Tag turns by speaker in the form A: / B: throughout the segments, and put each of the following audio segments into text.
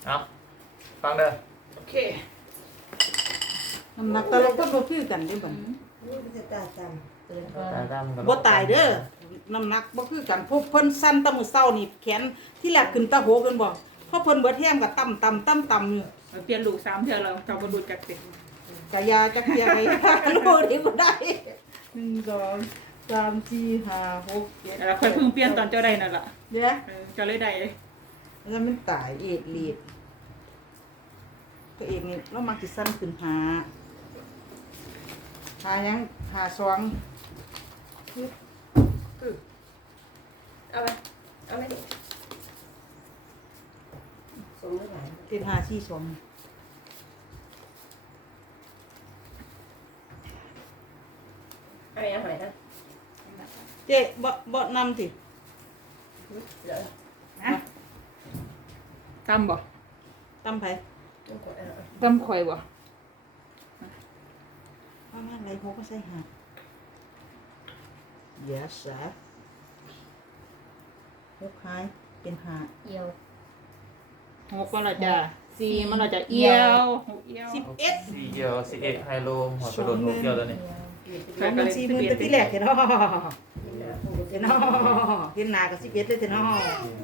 A: เอาฟังเด้อ
B: โอเค
C: น้ำหนักแต่ละคนบ่คือกันเด้อบัด
D: นี่มันจะตาจำตัว
A: ตาดำกับ
C: บ่ตายเด้อน้ำหนักบ่คือกันพวกเพิ่นสั้นแตะมื้อเช้านี่แขนที่แรกขึ้นตะโหเพิ่นบ่พอเพิ่นเบิดแห้งก็ต่ำอยู่
B: เปลี่ยนลูก3เทื่อแล้วเจ้าบ่ดูจักสิ
C: กะยาจักเที่ยไอ้ลูกนี่บ่ได้1 2 3 4 5 6 7
B: แล้วค่อยเพิ่งเปลี่ยนตอนเจ้าได้นั่นล่ะ
C: เดี๋ยว
B: เจ้าเลยได้
C: แล้วมันตายเอ็ดลีดตัวเองนี่เรามักสิสั้นขึ้นหายังหาสอง
D: เอาไปเอาไปส่งไม่ไหว
C: เป็นหาสี่สอง
D: อะไรยังไงนะ
C: เจ๊บ่นำสิ
D: เดี๋ยว
B: นะตำบ่
C: ตำไผ
D: ต้องกดเอา
B: ตำข่อยบ่
C: ว่ามาอะไรเขาก็ใส่หาเยสะหกหายเป็นหา
D: เอียว
B: 6มันละจ้ะ4มันละจ้ะเอียว6เอียว
C: 11
A: สี่เกียว11ไฮโลหัวกระโดด6เกียวตัวนี้
C: สองหมื่นสี่หมื่นแต่ที่แรกเห็นเนาะเห็นเนาะเห็นหนากับ11เลยเห็นเนาะ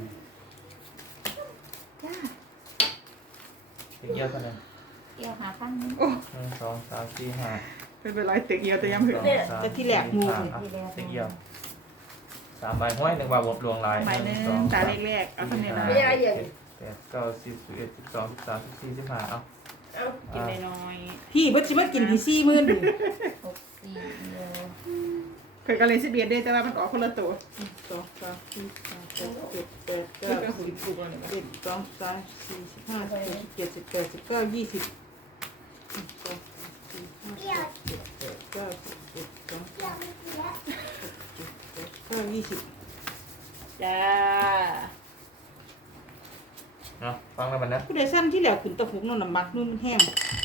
A: สี่เกียวเท่านั้น
D: เอียวหาข้าง
B: โอ้
A: 1 2 3 4 5
B: เป็นไรเต็กเอียวแต่ยังถึง
C: แต่ที่แรกหมู่
A: สี่เกียว3ใบห้อย1ใบบวบลวงลาย
B: ใบนึงตาแรกๆเอาทำเนี่ยนะ
D: ไม่ได้เอียว
A: 8 9 10 11 12 13 14 15เอา
D: เอา
B: กินน้อย
C: พี่เพิ่นสิมากินที่40,000นี่
D: 6 4เอียว
B: ๆเคยก็เลย11เด้แต่ว่ามันออกคนละตัว
C: 1 2 3 4 5 6 7 8
B: เพื่อ
C: 9
B: ก็หุ่นปูกันเลย
C: 10 2 3 4 15 16 17 18 19 20
B: จ้า
A: เนาะฟังแล้วมันนะ
C: ผู้ใดสั้นที่แล้วขึ้นตะหุกนั่นน่ะมักนู่นมันแห้ง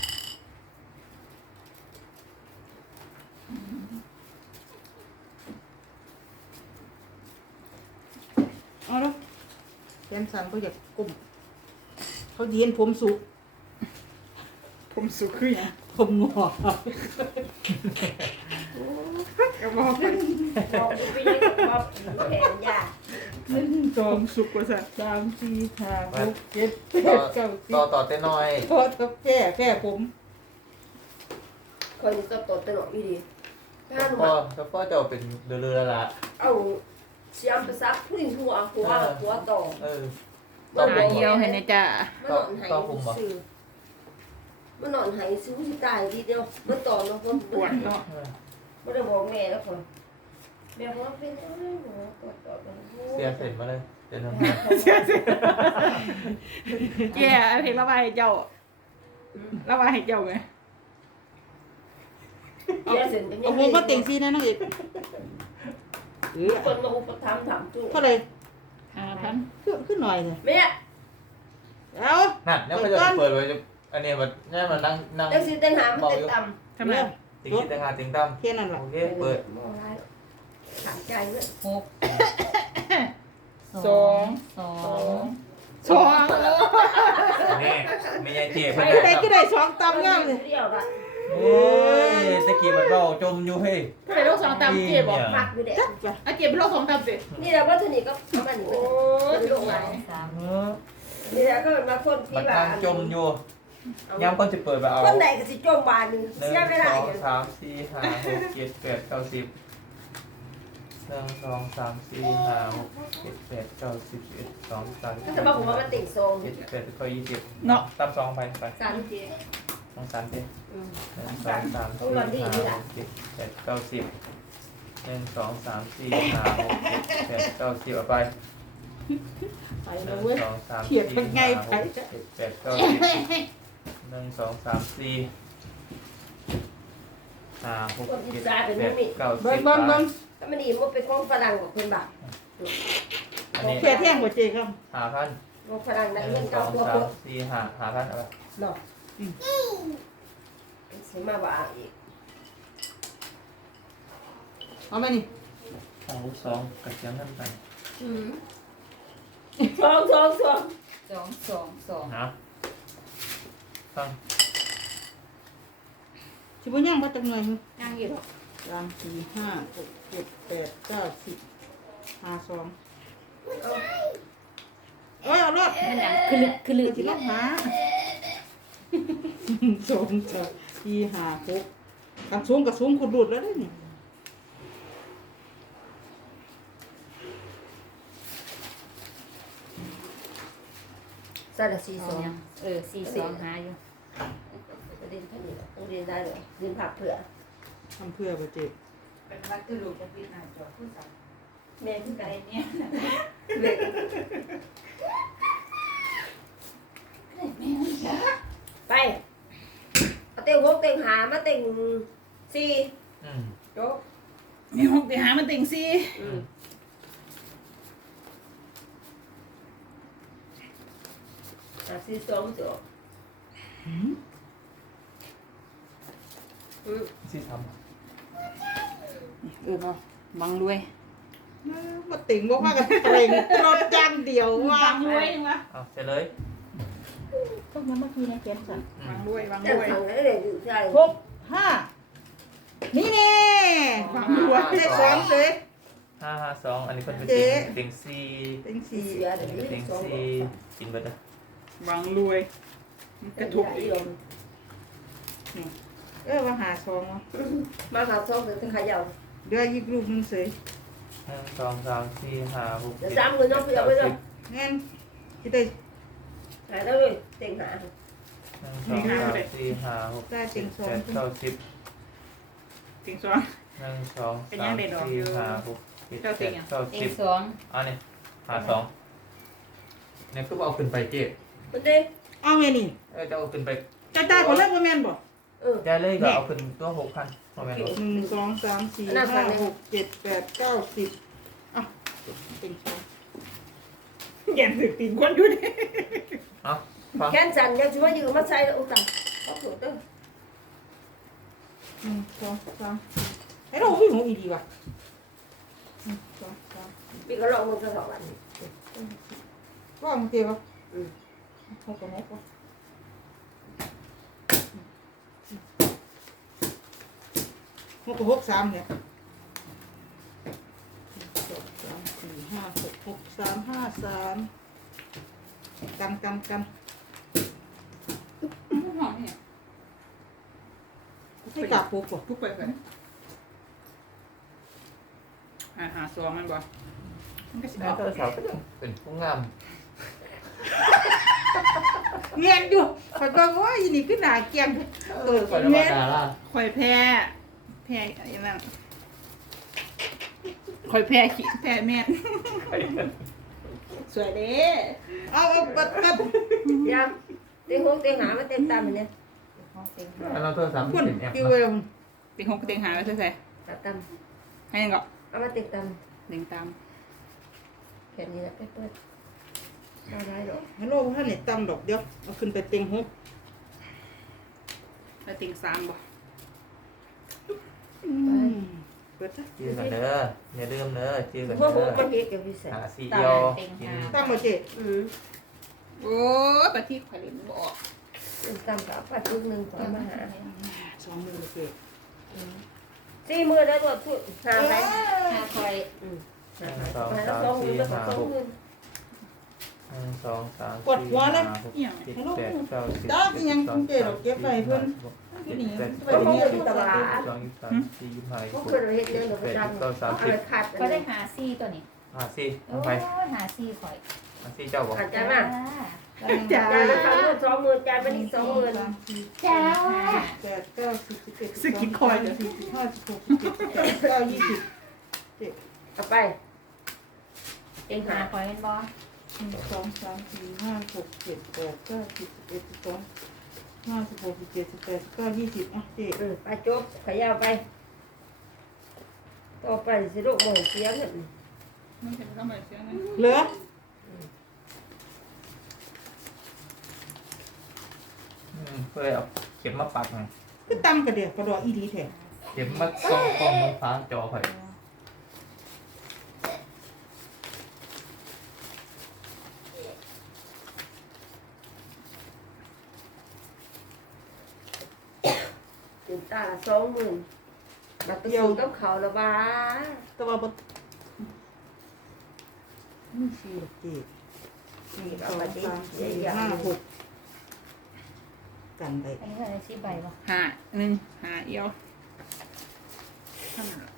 C: เอาลูกแขนสั่นก็อยากกุมเขาเดียนผมสุก
B: ผมสุกคือหยัง
C: ผมงอก
B: ก็บอกกัน
D: บอกดูไปยังบอกแขนยา
C: 1
B: ผมสุกกว่าซะ
C: 2 3 4 5 6 7 8 9
A: ต่อเต้นน้อย
C: 10พอทับแค่ผม
D: คอยจะตดตลอดอีดีถ้าหนู
A: พ่อจะเป็นเรือละ
D: เอาเสียมไปซักผู้หญิงหัวต่อ
A: เออ
B: หาเอียวให้ในจ้า
D: มันนอนหายซื้อมันนอนหายซื้อที่ตายทีเดียวมันต่อแล้วคน
B: ปวดเนาะ
D: ไม่ได้บอกแม่แล้วคนแม่ว่าเป็นอะไรหนูกดต่อ
A: เสียเสร็จมาเลยเดี๋ยวทำ
B: แย่เพลงระบายให้เจ้าระบายให้เจ้าไง
D: เสียเสร็จเป็นยั
C: เอา
D: ง
C: ผมมาเต็งซีนะน้องเอกเออ
D: คนมาอุปถัมภ์ถามจุ๊
C: เท่าไหร่
B: 5,000
C: ขึ้นหน่อยเลย
D: แม่
C: เอา
A: นั่นแล้วก็จะเปิดไว้อันนี้มันนี่มันนั่ง
D: เดี๋ยวสิเต้นหามันเต้นต่ำ
B: ทำไม
A: ติ๊กติ๊กต่างหากติ๊งตั้ม
C: แค่นั้นแหละ
A: โอเคเปิด
D: มองไรถามใจเลย
B: สอง
A: นี่ไม่ใช่เจี๊ยบ
C: ไปไหนก็ได้สองตำง่ายเลย
D: เดียวละ
A: โอ้ยตะกี้มันเราจมอยู่เฮ้ย
B: เท่าไหร่โลก2ตำเจ็บบ่
D: มักอยู่เด็ก
C: จักไป
B: อ่ะเจ็บเป็นโลก2ตำสิ
D: นี่แหละว่าเธอนี่ก็ประมาณนี้
B: โอ้ย
D: เป็นโรคไหนนี่แหละก็มาคน
A: มั
D: ที่
A: น
D: บ้า
A: นั่งจมอยู่ย้ำก็จะเปิดไปเอา
D: คนไหนก็สิจมบานนึง
A: 1
D: เสียไม่ได้
A: 2 3 4 5 6 7 8 9 10 1 2 3 4 5 6 7 8 9 10 11 12 13
D: ก็จะบอกผมว่ามันติ่งทรง
A: 7 8 9 20
B: เนาะ
A: ตั้มสองไปไป
D: สามที
A: ต้องสามเจ็ด
D: อืม
A: 1 2 3 4 5 6 7 8 9 10 1 2 3 4 5 6 7 8 9 10เอาไป
C: ไป
A: 1
C: แล้วเว้ย
A: 2 3
C: เขียน
A: 4
C: เป็นไง
A: 5
C: ไป
A: 6 7 8 9 10 1 2 3 4 5 6 7 8 9
C: เบิ้ง
A: 10
C: เบิ้งเบิ้ง
D: ถ้ามันดีมันเป็นของฝรั่งกับคนบาป
A: อันนี้
C: แค่แท่งหัวเจครับ
A: 5,000
D: ของฝรั่งได้
A: 1
D: เงิน
A: 2
D: เก่าตัว
A: 3 4 5,000เอาไป
D: เนาะซื้อมาบ้าอีก
C: เอาไหมนี่
A: 2 2กระเทียมน้ำไป
D: สอง
C: ส
B: 2
A: นะฟัง
C: สิบ่ย่างบ่จักหน่อยหึ
B: ย่างอยู่ดอก
C: สามสี่ห้าหกเจ็ดแปดเก้าสิบห้าสองเอ้ยเอารถ
B: มันหยังคือลึกคือลึ
C: เดี๋ย
B: ก
C: วสิลงหาสองสามสี่ห้าหกกันสูงกับสูงขุดดูดแล้วเด้อนี่
D: ใส่ละสี่
B: เอา
D: สอง
B: หยัง42หาอยู่
D: ประเด็นแค่นี้แหละต้องเรียนได้เลยเรียนผักเผื่อ
C: ทำเพื่อบ่เจ็บ
B: เป็นวัดกระดูกกับวิทย์หน้าจอผู้สั่ง
D: แม่คือไก่
B: เนี่ย
D: แม่ ไปเอาเต็งหกเต็งหามาเต็งสี่
A: อืม
D: จบ
B: มี6สิหามันติ่ง4
A: อืม
D: สี่สองจบ
A: สี่ทำ
B: เนาะบังรวย
C: มาติ่งบ่ว่ากันเตรงรถจานเดียวว่า
B: บังรวยจังวะ
A: เอาเสร็จเลย
B: ต้องมาเมื่อกี้ในเขียนสั่น
A: อื
C: วาง
A: ม
C: ด้วยวาง
D: แต่
C: ด้วย
D: สั่งได้เลยอยู่ใช่
C: หกห้านี่แน่วางด้วยได้สองเลย
A: 552อันนี้เป็น
C: เจ๊
A: เต็งสี่
C: เต็ง
D: สี่
C: สี่
D: เสียเดี๋ยวนี้
A: เต็ง
D: สอง
A: สี่กินเบิดนะ
C: วางรวยกระทุก
D: อีก
C: ว่าหาสองวะ
D: มาหาสองเดี๋ยวจะขยับ
C: เดี๋ยวอีกรูปหนึงเสย
A: 1 2 3 4 5 6
D: เดี๋ยวซ้ำเลยน้องขยับไปเลย
C: งั้นที่ได้
D: หายแล้วเลยเต็งหา
A: 1 2 3 4 5 6
C: ได้เต็งสอง
A: 7 8 9 10
C: เต็งสอง
A: 1 2
C: เป็นยังไงดอกอยู่
A: 3 4 5 6 7
C: เจ้าเต็ง
A: 8
C: ยัง
A: 9
B: เต็ง
A: 10
B: 2
A: อันนี้52เนี่ยคือเอาขึ้นไปเจ๊
D: มันเด้
C: เอาไงนี่
A: จะเอาขึ้นไป
C: จะจ่ายคนเลิกบ่แม่นบ่
A: ได้เลยก็เอาขึ้นตัว6,000ประมาณนั้น
C: หนึ่งสองสามสี่ห้าหกเจ็ดแปดเก้าสิบอ่ะเต็งสองแย่งถึกตีนคนอยู่ดิ
A: เอาฟัง
D: แค้นสั่นยังช่วยยืมมาใส่แล้วอุ้งตังก็ถูกต้อง
C: หนึ่งสองสามให้เราวิ่งของอีดีว่ะหนึ่งสองสาม
D: พี่ก็ลองมึงจะสอบวัน
C: ว่ามึงเจ็บปะ
D: อืม
C: หกกับหกปะหกกับหกสามเนี่ยสองสามสี่ห้าหกหกสามห้าสามกัน
B: หอมเนี่ย
C: ให้กลับหกปะ
B: ทุกไปกันหาซองมันบ่มันก็สิ
A: แล้ว
B: เอา
A: ก็สาวก็ยังเป็นผู้งาม
C: เงียนอยู่ขอยบอกว่าอีนี่ขึ้นหนาเกียง
A: ก่อนธรรม
C: เงียน
A: ดาล่ะ
B: ข่อยแพ้อย่างนั้นข่อยแพ้ขี้แพ้แม่นสวยเด้
C: เอาปัด
D: ยามเต็งหกเต็งหามาเต็งตามมันเนี่ย
A: แล้วเราโทรศัพท์
C: คน
A: เป็นแอป
C: กิ้วเลย
B: ติงหกติงหาไว้ใส่
D: ตัดตาม
B: ให้ยังก็
D: เอามาเต็งตาม
B: ติงตาม
D: แค่นี้แหละไปเปิดมาได้หรอ
C: ฮัลโหลท่านเนี่ยตั้งดอกเดียวเอาขึ้นไปเต็งหก
B: แล้วติงสามบ่
C: เปิดซะ
A: ชื่อกันเด้ออย่าลืมเด้อชื่อกัน
D: พวก
A: เด้
D: ผมมัน
A: อ
D: เฮ็ดกับพี่แส
A: หา
D: บ
A: ซีเอียวกิน
C: ตั้งมาเจ๊
B: โอ้ปฏิข่อยเล่นบ่ออก
D: เต็งตามกับปัดจุดหนึ่งขอมาหา
C: สองมือเจ๊
D: สี่มือได้ตัวทุกหาไป
B: หาข่อย
A: 1 2
D: หา
A: 3
D: สองมือ
A: 4
D: แล้วก็
A: 5
D: สอง
A: 6
D: มือ
A: 1 2 3 4 5 6 7 8 9 10
C: จ้าที่ยังเจ๊ดอกเก็บไปเพิ่นที่นี่
A: 8
C: ไป
A: 9
C: เนี่ย
A: 10
C: ตลาด
A: 2 23 4
D: พวก
A: 25
D: คนเฮ็ดเรื่องดอกจัน
A: ก็
D: เอาไป
A: 30
D: ขาด
E: ก็ได้หาซี่ตัวนี้
A: หาซี
E: โอ้
A: ไป
E: ยหาซี่ข่อย
A: หาซีเจ้าบอก
D: ขาดใจมาก
E: จ้า
D: จานละสามหมื่นสองหมื่นจานมันอีกสองหมื่น
E: จ้า
C: แปดเก้าสิบสิบเอ็ดสิบสองสิบสามสิบสี่สิบห้าสิบหกสิบเจ็ดสิบแปดสิบเก้ายี่สิบ
D: เอาไปเอง
E: หา
D: หา
E: ข่อยเป็นบอ
C: หนึ่งสองสามสี่ห้าหกเจ็ดแปดเก้าสิบสิบเอ็ดสิบสองห้าสิบหกสิบเจ็ดสิบแปดสิบเก้ายี่สิบอ่ะเจ๊
D: ไปจบขยาวไปต่อไปสิลูกหมวยเสียเงิน
B: มันจะทำอะไรเสียนะ
C: เหลือ
A: เพื่อเอาเข็มมาปักไง
C: ก็ตั้งกระเดียกระดออีดีแท้
A: เข็มมาส่องกล้องบนฟ้าจอไผ่
D: ถึงตาละ20,000บัดไปซื้อกับเขาวละว่า
C: แต่ว่าบ่นี่สี่เจ็ด
D: นี่
C: ส
D: เอา
C: อง
D: บัดนี้
C: สาม
D: เสีย
C: สี่
D: อย่าง
C: ห้า
D: หนึ่ง
C: หกกันไป
E: อันนี้ก็อะไรสี่ใบวะ
B: หาหนึ่งหาเอียวเท่านั้นล่ะ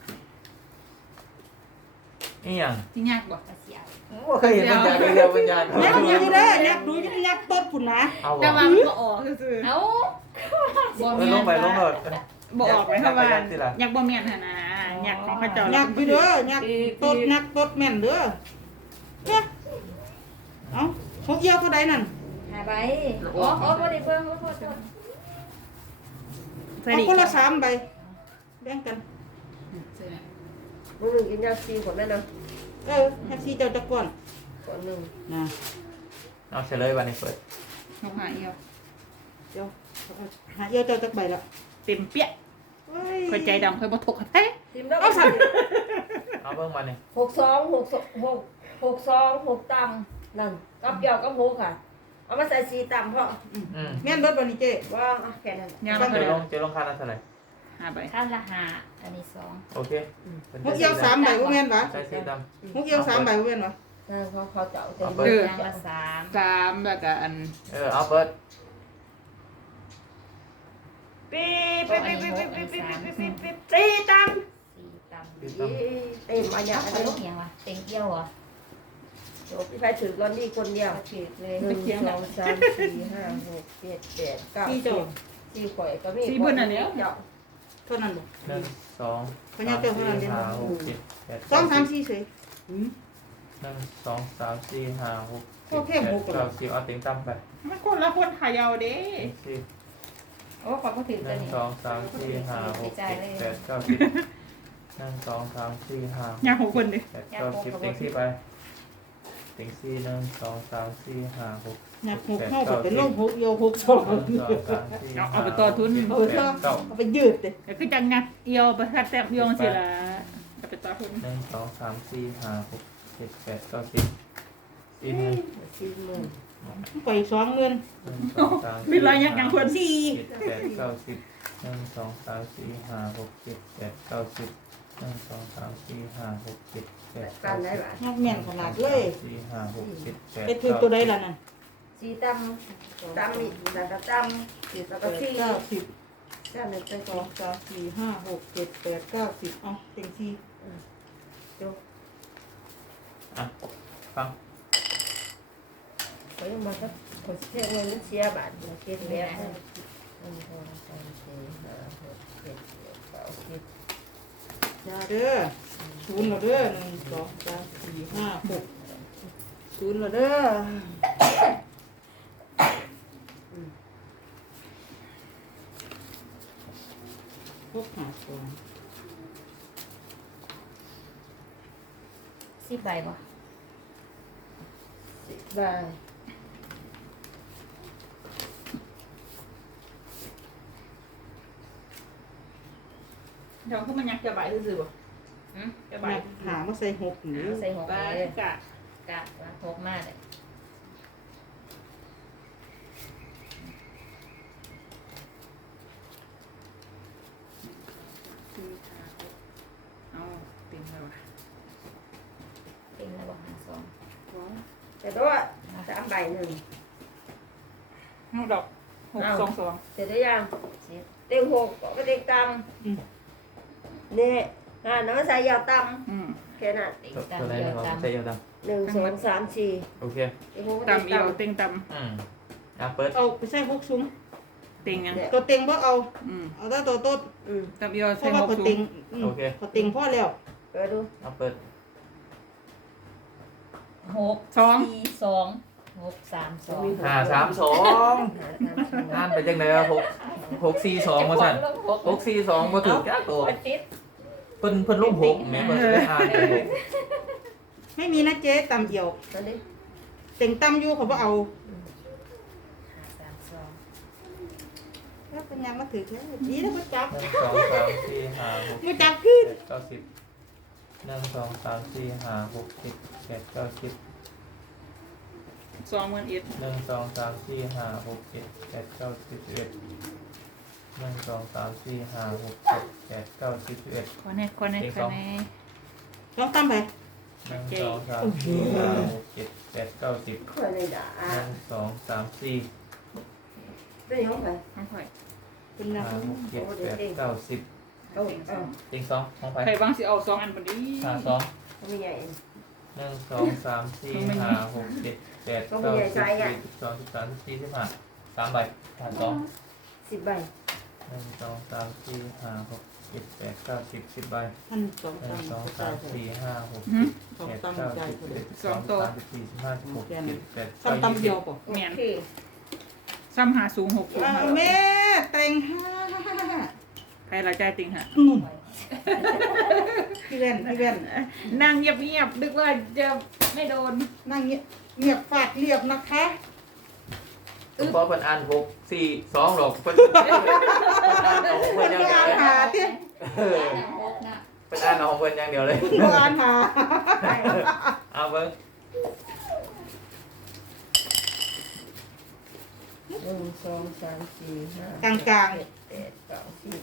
A: นี่ยัง
B: ที่ยากบ่
E: กระเสียว
A: เคยเห็นบรรยากาศเดียวบรรยากาศ
C: ยักอยู่เด้อยักดูยังยักต้นผุนนะ
A: เอา
B: แต่
A: บ่
B: ว่ามันบ่ออกซื่อ
E: เอ้า
B: ๆบ่
A: เออ
B: แม่
A: ล
B: น
A: งไปลงเลย
B: บ่ออกไหมครับว่า
A: ยักษ์สิล่ะ
B: อยากบ่แม่นหั่นนะอยากของเขาเจ้า
C: ยักอยู่เด้อยักต้นยักต้นแม่นเด้อเนี่ยเอาหกเยี่ยวเท่าใดนั่น
E: หาใบอ๋ออ๋อบ่ได้เบิ่งโทษ
B: ใส่
C: เอา
B: ดิ
C: คนละ3ใบแบ่งกัน
B: ใส่ดิ
D: มื้อหนึงกินยา4 คนแม่นนะ
C: แท็กซี่เจ้าจักก่อน
D: คนหนึง
C: นะ
A: เอาเฉลยวันนี้เปิด
B: หกหาเอียว
C: เดี๋ยวหาเยี่ยวเจ้าจักใบละ
B: เต็มเปี้ย
C: เฮ้ย
B: ค่อยใจดำค่อยบ่ทกแท้
D: ทีมแล้ว
C: เอาสั่น
A: เอาเบิ่งมานี่
D: 62 6ตำนั่นกับเกี่ยวกับ6ค่ะ เอามาใส่4ตำเพราะ
A: อืม
C: แม่นเบิดบ่นี่เจ๊
D: ว่าอ่ะแค่นั้น
B: ยาว
C: ฟัง
A: เจ
B: เท่า
A: อ
B: ไห
A: ล
B: ร่
A: งเจอลงค่านั้นเท่าไหร่
B: หาใบ
E: ขั้นละหาอันนี้สอง
A: โอเค
C: หกเยี่ยว3ใบบ่แม่นวะ
A: ใช้สีด
C: หกเยี่ยว3ใบบ่แม่นวะ
D: นั่นเขาเจ้าเต็ม
E: อย่างละสาม
B: สามแล้วก็อัน
A: ำเอาเปิด
D: ปี๊บ
E: อันนี้หกอันนี้สาม
D: สี่ตำ
E: สี่ตำ
A: สีด
D: เต็มอันเนี้ย
E: เอา
D: อัน
E: ไป
D: นี้
E: ลูกเอียงวะเต็งเอี้ยวเหรอ
D: จบพี่ไปถือก้อนดีคนเดียว
E: เอาถือเลย
D: 1 2 3 4 5 6 7 8 9
C: สี่เจ้า
D: 10 4ข่อยก็มี
B: สี่เบิ่นอันเนี้ย
D: เจ้า
C: เท่านั้นบ่
A: หนึ่งสอง
C: พญาเจ้าเท่านั้นเด้อ
A: ห้าหกเจ็ดแปด
C: 2 3 4เฉย
A: หนึ่งสองสามสี่ห้าหก
C: โอเคหกก่อน
A: เก้าสิบเอาเต็งตั้มไป
B: มันคนละคนขายาวเด้
A: สิบ
E: โอ้ขอก็ถือ
A: ห
E: ตัว
A: นึ่ง
E: นี้
A: สองสามสี่ห้าหกเจ็ดแปดเก้าสิบหนึ่งสองสามสี่ห้า
B: อยากหกคนดิ
A: แปดเก้าสิบเต็งสี่ไปเต็งสี่หนึ่งสองสามสี่ห้าหก
C: ยักหกเข้าก็เป็นโรคหกเยี่ยว6 2
A: หนึ่งสองสามสี่ห้า
B: เอาไปต่อทุน
A: หก
C: เอา
A: เจ็ด
C: เถอะ
A: แปดเก้า
C: เอาไปยืดเด้
B: ก็คือจังงัดเอียวไปคัดแต้มเอียวสิล่ะก็ไปต่อทุน
A: หนึ่งสองสามสี่ห้าหกเจ็ดแปดเก้าสิบสี่หนึ่ง
C: ไป2เงิน
A: หนึ่งสองสาม
B: มีรอยยักยังควร
A: เจ็ดแปดเก้าสิบหนึ่งสองสามสี่ห้าหกเจ็ดแปดเก้าสิบหนึ่งสองสามสี่ห้าหกเจ็ดแปด
D: กั
A: เก้าน
D: ได้
A: สิบ
D: ป่ะ
C: ยักแม่นขนาดเลย
A: สี่ห้าหกเจ็ดแปด
C: ไปถือตัวใดล่ะนั่น
D: สี่ตำอีกแล้วก็ตำแล้วก็สี่
C: 9 10
D: แค่นั้นไป
C: ส
D: ก่
C: อ
D: อง น
C: สามสี่ห้าหกเจ็ดแปดเก้าสิบเอาเต็งสี่
A: อ่ะฟัง
D: เขายังมาก็คนเสียเงินเสียบาทเสียแบบ1 2 3 4 5 6 7 8 9 10
C: ยาเด้อศูนย์เหรอเด้อหนึ่งสองสามสี่ห้าหกศูนย์เหรอเด้อพวกหาตัว
E: สิบใบวะ
D: ได้
B: เดี๋ยวเขามันยักจะใบซื่อๆบ่จะใบ
C: หามาใส่หกหรือ
E: ใส่หก
B: ไป
E: เลย
B: กะ
E: กะว่าหกมากเลย
B: เอาติ่งแล้วว่ะ
E: เต็งแล้วบอกหาสอง
D: แต่ด้วย3 ใบ 1
B: เอาดอกหกสองสอง
D: เสร็จได้ยัง
E: เจ็ด
D: เต็ง6ก็เต็งตำนี่น้ำใส่ยาวต
B: อืม
D: ำแค่นั้น
E: เต็ง
A: ตัว
E: ตาม
A: ตัวไหน
E: เดียว
A: นะครับ
E: ตาม
A: ใช้ยาวด
D: 1 2 3 4
A: ำโอเค
D: เต็ง6ก็
B: ตำ
D: เต็ง
B: เอียว
D: ตำ
B: เต็งต
A: อืมอ่ะเปิด
C: เอาไปใส่หกซุ้ม
B: ำเต็งยัง
C: ตัวเต็งบ่เอา
B: อืม
C: เอาแต่ตัวต้น
B: ตำเอียว
C: เพ
B: ใส่
C: ราะว่า
B: หก
C: ตัว
B: สู
C: เต็
B: ง
C: งตัวเต็งพ่อแล้ว
D: เปิดดู
A: เอาเปิด
E: หก
B: สอง
E: สี่สองหกสามสอง
A: ห้าสามสอง งานไปจังไดวะหกสี่สองมาสั่นหกสี่สองมาถึงแก้ตัว
E: เป็นติด
A: เพิ่นลุ่มหกแหม่เพิ่นได้อ่านเลย
C: ไม่มีนะเจ๊ตำเอี่ยว
D: ตอนนี้
C: เต็งตำอยู่เขาบ่เอา
E: หาสามสอง
C: แล้วเป็นยังมาถือแค่นี้แล้วก็จับ
A: หนึ่งสองสามสี่ห้าหก
C: มาจับขึ้น
A: เจ็ดเก้าสิบหนึ่งสองสามสี่ห้าหกเจ็ดแปดเก้าสิบ
B: 21,000
A: หนึ่งสองสามสี่ห้าหกเจ็ดแปดเก้าสิบ11 หนึ่งสองสามสี่ห้าหกเจ็ดแปดเก้าสิบสิบเอ็ด
B: คนนี้คนนี้คนนี้
C: ลองตำไป
A: หนึ่งสองสามสี่ห้าหกเจ็ดแปดเก้าสิบ
D: ค่อยเลยด่า
A: หนึ่งสองสามสี่
D: เป็นยังไง
B: ไม่ค่อย
C: เป็น
A: ห้า
C: นัก
A: หกเจ็ดแปดเก้าสิบ
D: เอาเอา
A: เต็งสองของไป
B: ใครบางสิเอา2 อันพอดี
A: หาสอง
D: ไม่ใหญ่
A: หนึ่งสองสามสี่ห้าหกเจ็ดแปดเก้าสิบสิบสองสิบสามสิบสี่สิบห้าสามใบหาสอง
D: 10 ใบ
A: หนึ่งสองสามสี่ห้าหกเจ็ดแปดเก้าสิบสิบใบ
C: ท่านสอง
A: หนึ่ง
C: ตำ
A: สอง
C: กระ
A: สา
C: จาย
A: ม
C: ไป
A: สี่ห้าหก
B: หืม
C: สอง
A: เจ็ด
C: ตำก
A: เก้า
C: ระจาย
A: สิบ
C: ไป
A: สิบเอ็ดสิบสองสิบสามสิบสี่สิบห้าสิบหกสิบเจ็ดสิบแปด
C: ซ้ำตำเดียวป่ะ
D: โอเค
B: ซ้ำหาสูง6สูง
C: เอา
B: หา
C: แม่แต่งห้า
B: ใครละใจติงฮะ
C: หนุ่มพี่แว่นพี่แว่น
B: นั่งเงียบๆนึกว่าจะไม่โดน
C: นั่งเงียบฟาดเรียบนะคะ
A: คุณพ่อเพิ่นอ่าน6 4 2หรอกเพิ่นอ่านเอาของเพิ่นอย่างเดียว
C: อ่าน
A: เลย
C: หาเตี้ย
A: เออเพิ่นอ่านเอาของเพิ่นอย่างเดียวเลย
C: อ่านหา
A: เอาเบิ่ง
D: 1 2 3 4 5
C: กลางกลาง
D: 7 8 9 10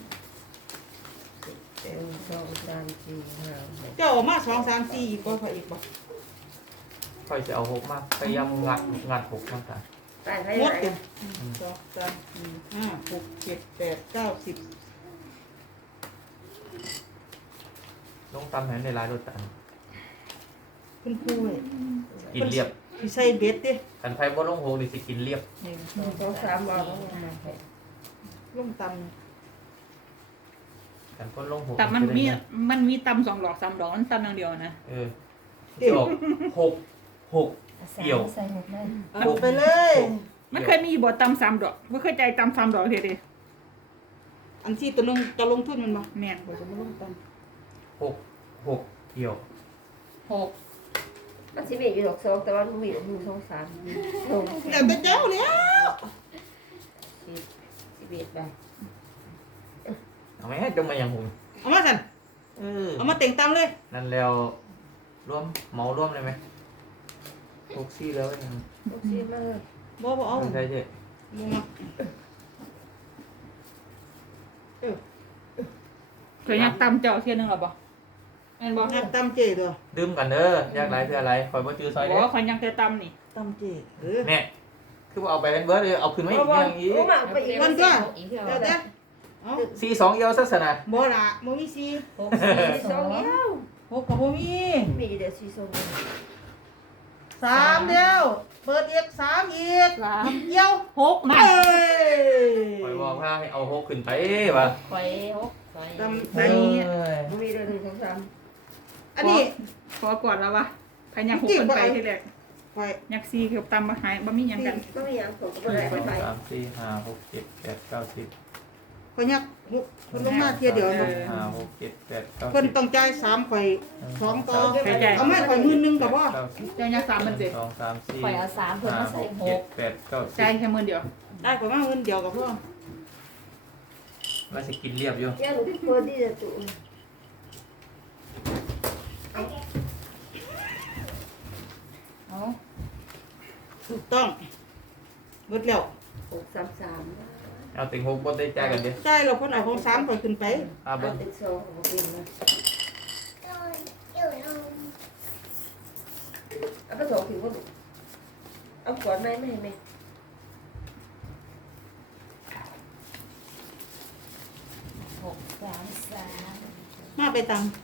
D: 1 2 3 4 5
C: เจ้าออกมาสองสามสี่ก็พออีกบ่
A: ค่อยจะเอา6มาพยายามงัด6มาค่ะ
D: 6ไปให้
C: หมด
D: ไหน
C: เต็มสองสามสี่ห้าหกเจ็ดแปดเก้าสิบ
A: ลงตำให้ในลายรถตัน
C: คุณครูเว้ย
A: กินเรียบ
C: พี่ใส่เบ็ดดิ
A: คันไผบ่ลง6นี่สิกินเรียบ
D: 1 2 3เอาลงมาให้
C: ล่มต
A: คันคนลง6
B: แต่มันมีตำ2 ดอก 3 ดอกมันตำอย่างเดียวนะ
A: เออสิออก6 เอี่ยว
E: ใส่หมดเลย
C: ำเอาไปเลย
B: มันเคยมีบ่ตำ3 ดอกไม่เคยใจตำ3 ดอกเท่เดิ
C: อันที่ตัวนึงจะลงทุนมันบ่
B: แม่น
C: ผมจะมาลงต
A: 6 เอี่ยว
E: 6
D: มันสิมีอยู่ดอก2แต่ว่ามันมี1 2 3
C: ำแล้วแต่เจ้าแล้ว
D: 11 ใบ
A: เอาไหมจงมาอย่างผม
C: เอามาสัน เอามาเต่งตำเลย
A: นั่นแล้วร่วมเหมารวมเลยไหม6 4แล้วยัง
D: 60มาเลย
C: บ่เอา
A: ไม่ใช่เจ๊
C: บ่มา
B: เคยอยากตำเจ้าเที่ยนึงหรอบ่แม่นบ่
C: นักตำเจตัว
A: ดื่มกันเด้ออยากหลายคืออะไรคอยบ่จื้อซอย
B: บ่
A: เด้อ
B: คันอยากจะตำนี่
C: ตำเจ
A: แม่คือว่าเอาไปเป็นเบิร์ดเลยเอาขึ้นมาอีกอย่างอีก
D: เอามาไปอีก
C: มันก็
E: อีกเท่า
C: เดี๋ยว
E: ไหร่
C: เด้อเอา
A: 4 2เอี่ยวซะสนะ
C: บ่ละบ่มีสี่
D: 6 4 2เดียว
C: หกกับบ่มี
D: มีเดี๋ยว4 2
C: สามเดียว เปิดอีกสามอีก
B: 3
C: เดียว
B: 6นะ
C: เอ้ย
A: คอยบอกว่าให้เอา6ขึ้นไปว่ะ
E: ข่อย6ข่อย
C: ตำ
A: เอ้ย
D: บ่มีเดี๋ยว1 2 3
C: อันนี้
B: ขอก่อนแล้ววะใครอยาก6กันไปที่แรก
C: ไว้
B: อยาก4กับตำมาหายบ่มีหยังกัน
D: ก็มีอย่างผมก็ได้
A: 1
D: ไป
A: 2 3 4 5 6 7 8 9 10
C: ข่อยยักหุบเพิ่นลงมาเทียเดียว
A: 5
C: เนาะ
A: 6 7 8 9
C: เพิ่น
A: 10
C: ต้องจ่ายสามข่อยสองต่อ
B: ไปจ่าย
C: เอามาข่อย10,000ก็บ่
B: เจ้าอยาก3มันสิ
A: 2 3 4
E: ข่อยเอา3เพิ่นมาใส่
A: 5 6 7 8 9
B: จ่ายแค่มื้อเดียว
C: ได้ข่อยมาเงินเดียวก็พอ
A: 10มาสิกินเรียบอยู่
D: ย่าหนูเปิดดีจะตุ
E: เอา
C: ถูกต้องเบิดแล้ว
D: 6 3 3
A: เอาติง6บ่ได้จ่ายกันเด้อ
C: จ่ายแล้วเพิ่นเอาของสามข่อยขึ้นไป
A: เอาเบิ่ง
D: ติด2ของบินนะเอาไป2ถึงบ่เอาก่อนไหมไม่ให้แม่
E: 6 3 3
C: มาไปตัง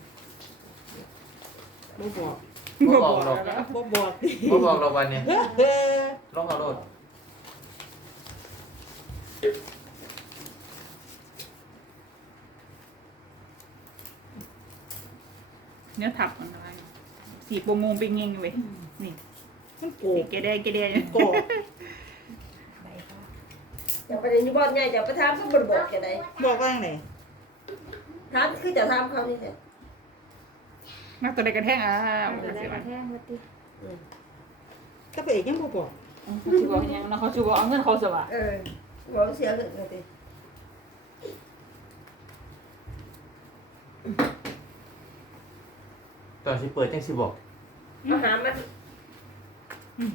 C: บ่บอก
A: บ่บอกหรอก
C: บ่บอก
A: บ่บอกหรอกวันนี้
C: เฮ้อ
A: ลองเอาโลด
B: เนื้อถับมันอะไรสีโปงงเป็นเงงเว้ยนี่
C: มันโก
B: สี
C: ก
B: เกเดเกเด
C: โกก
E: ใบค่ะ
D: อย่าไปเรียนอยู่บ้านใหญ่อย่าไปถามเขาบ่บอกแค่ใด
C: บอกว่าจังได๋
D: ถามคือจะถามเขานี่แหละ
B: นักตัวใดกระแทกอ่ะ
E: ตัวได้กระแทกมาติ
C: ก็ไปอีกยังบ่บอก
B: เขาชูบอกยังนะเขาชูบอกเอาเงินเขาสวะ
D: บอกเสียเงินกันดิ
A: ตอนสิเปิดจังสิบอก
D: อาหารมัน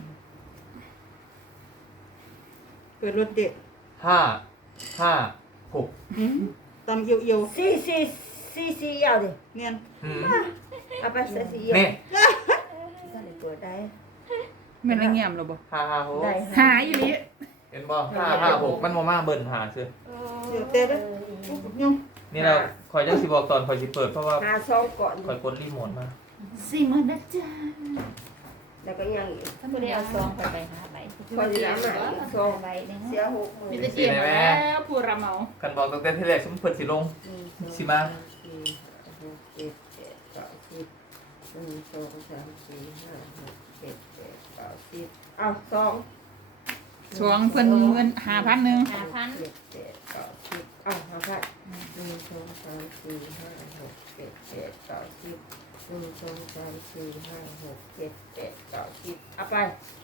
C: เปิดรถเด็ก
A: 5 5 หก
C: ตำเอียว
D: สี่เอาดิ
C: ๆเนียน
A: อืม
D: เอาไปใส่สี่เอา
A: นี่
D: ก็เลยเปิดได้
B: แม่นละเงียบหรอบ่
A: ห้าหก
D: ได้
B: หาอีหลี
A: เห็นบ่ห้าหกมันมาเบิ่นหาซื้อ
C: เดี๋ยวเต้เด้อปุ๊บยง
A: นี่เราคอยจะสิบอกตอนคอยสิเปิดเพราะว่า
D: หาซองก่อน
A: คอยกดรีโมทมา
E: 40,000นะจ๊ะ
D: แล้วก็ยังอีก
E: ถ้าบ่ได้เอาซองไปหาใบ
D: พอดีแล้วมาอีกซอง
E: ใบหนึง
D: เสีย60,000
B: มีแต่เจียมแล้วผู้รับเหมา
A: กันบอกตั้งแต่ที่แรกฉันเปิดสิลง สิมา
D: 4 5 6 7 8 9 10 1 2 3 4 5 6 7 8 9 10เอาซอง
B: สวงเพิ่นเงิน5,000นึง
E: 5,000
D: 7 8 9 10เอาเอาค่ะ1 2 3 4 5 6 7 8 9 10 1 2 3 4 5 6 7 8 9 10เอาไป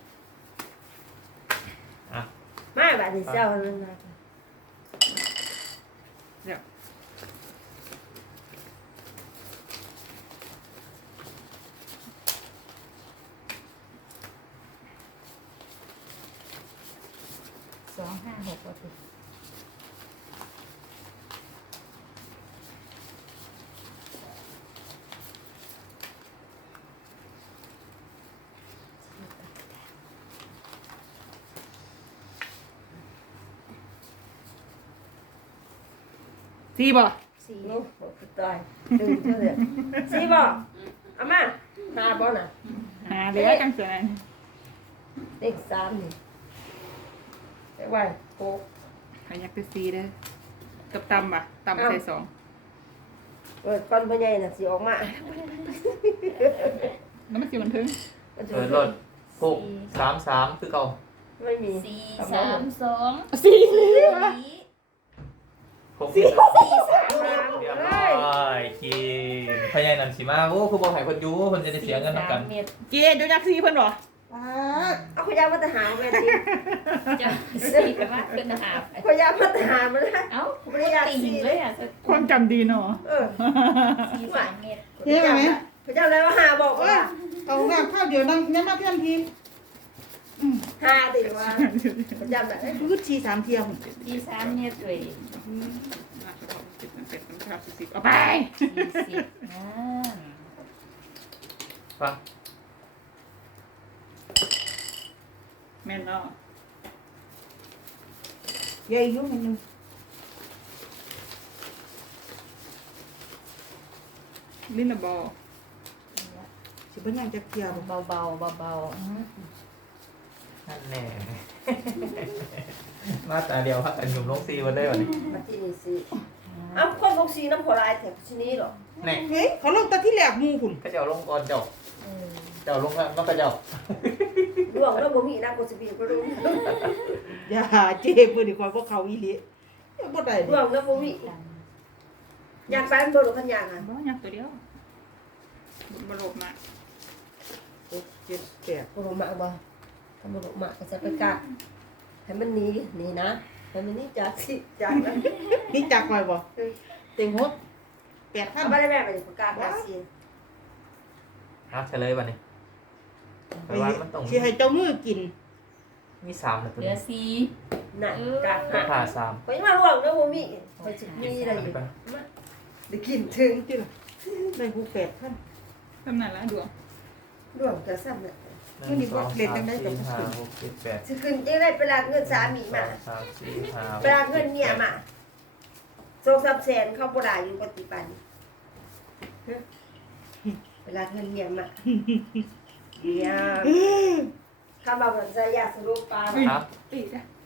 A: อ่ะ
D: มาบัดนี้เจ้านั่นนะ
B: เดี๋ยว
E: 256บ่ติด
B: สี่บ่
D: ลูกบอกตายดึงเท่าเดิมสิบอกเอามาหาบ่น่ะ
B: หาแล้วจังซั่น
D: เลข3นี่ไปไว้โก
B: ใครอยากได้สี่เด้อกับตำบ่ะตำใส่สอง
D: เปิดก่อนพ่อใหญ่น่ะสิออกมา
B: แล้วมันสิบันเทิง
D: มันจะ
A: เปิดรถหก3 3คือเก่า
D: ไม่มี
E: 432
B: สี่
A: หกสี่
D: 4 3
A: เรียบ
D: เล
A: ร้อย ยคิมพยายนันสิมาโอ้คือบอกให้คนอยู่คนจะได้เสียเงินเท่ากัน
E: เมตร
B: เจ๊ดูยักษ์สี่เพิ่นบ่
D: เอาขยะมาตหารแม่ดิ
E: จะสี่ไปว่าขึ้นหาบ
D: ขยะมาตหารมันนะ
E: เอ้าบ่ได้ติ่งเลยอ่ะ
B: ความจำดีเนาะ
D: เออ
E: 43เมตร
C: เจ๊ไหม
D: ขยะอะไรว่าหาบอก
C: เอ้
D: ว่าย
C: เอาน้ำข้าวเดียวนั่งยันมาเพี้ยนที
D: หาติว่าขยะแบบ
C: คือชีสามเที่ยว
E: 43เมตรด้วย
B: เอาไป
E: 40อ่า
A: ฟัง
B: แม่นเนาะ
C: ใหญ่ยุ่งมันนึง
B: ลิ้นละบ่
C: สิบ่ยังจะเที่ยว
E: เบาๆเบาๆ
A: นั่นแน่ มาตาเดียวครับอันหนุ่มลงซีมาได้วันนี้
D: มาที่นี่สิเอาคนลงสีน้ำผลายแถบชนี้หรอ
A: แน่
C: เฮ้ยเขาลงตาที่แหลกมูคุณ
A: ก็เจ้าลงก่อนเจ้าลงแล้วก็เจ้า
D: ดวงแล้วบ่มีนะกูสิบีบ่รู้
C: อย่าเจ๊เพิ่นดีกว่าพวกเขาอีหลีบ่ได้
D: ดวงแล้วบ่มีอยากไปมันบ่รู้คันอยากอ่ะ
B: บ่ยักตัวเดียวบ่โลภมาก
C: 6 7 8
D: บ่รู้มากบ่ถ้าบ่รู้มากก็จะไปกะให้มันหนีนะให้มันหนีจากสิจากนั้น
C: นี่จักไว้บ่เต็งหก8,000
D: เอาไปได้แม่ไปประกาศกาสิ
A: เฉลยวันนี้แต่ว่ามันต้อง
C: สิให้เจ้ามือกิน
A: มี3นะตัว
E: เหลือ
A: นี้
E: 4
D: น่ะกา
A: รา
D: หา
A: คา3
D: ก็ยังมาดวงแล้วบ่มีก็สิมีอะไรอยู่ได้กินถึง
C: จิล่ะได้ผู้8,000
B: ทำนั่นละดวง
D: ดวงก็ซ้ำน่ะ
A: 1 2 3 4 5 6 7 8
D: สิขึ้นจังได้ไปลากเงินสามีมา
A: 3 4 5
D: ไปลากเงินเมียมา2-3แสนเข้าบ่ได้อยู่ปฏิบัติไปลากเงินเมียมาเนี่ยคำว่ามันจะอยากสรุปปลา
A: ครับ
B: ตีจ้ะ